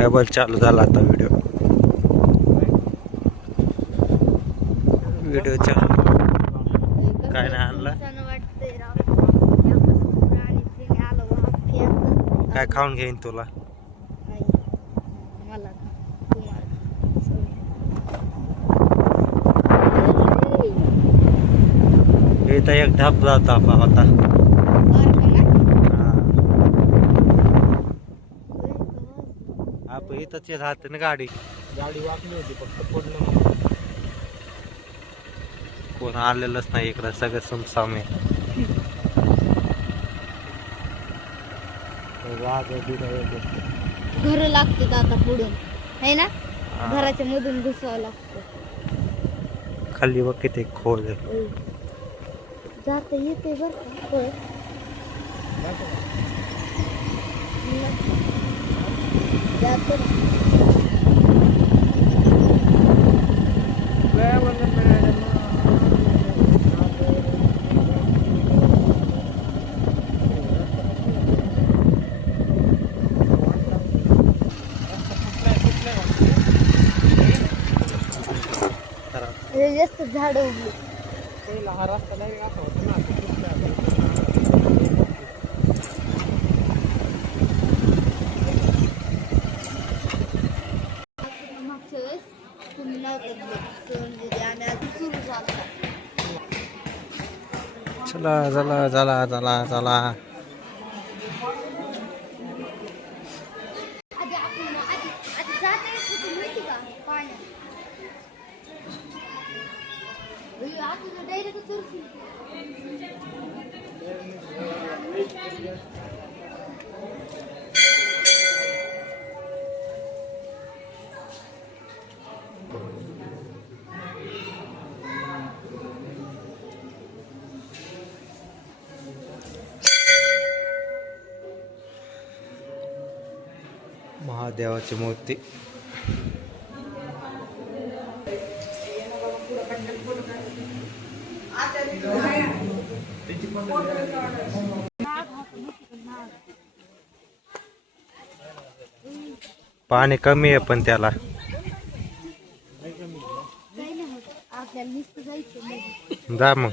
double चालू झाला आता व्हिडिओ चालू काय नाही आणलं काय खाऊन घेईन तुला इथं एक धबधबा होता आपण इथंच राहते ना गाडी वाकली होती फक्त पडलं कोण आलेलंच नाही इकडं सगळं सुमसाम आहे घर लागते आता पुढून है ना घराच्या मधून घुसावं लागतं खाली बघ किती खोल आहे जात येते बर का जात जास्त झाड उगली पहिला हा रस्ता डायरेक्ट असा होता ना मागच्या वेळेस तुम्ही चला चला चला चला चला महादेवाची मूर्ती पाणी कमी आहे पण त्याला जा मग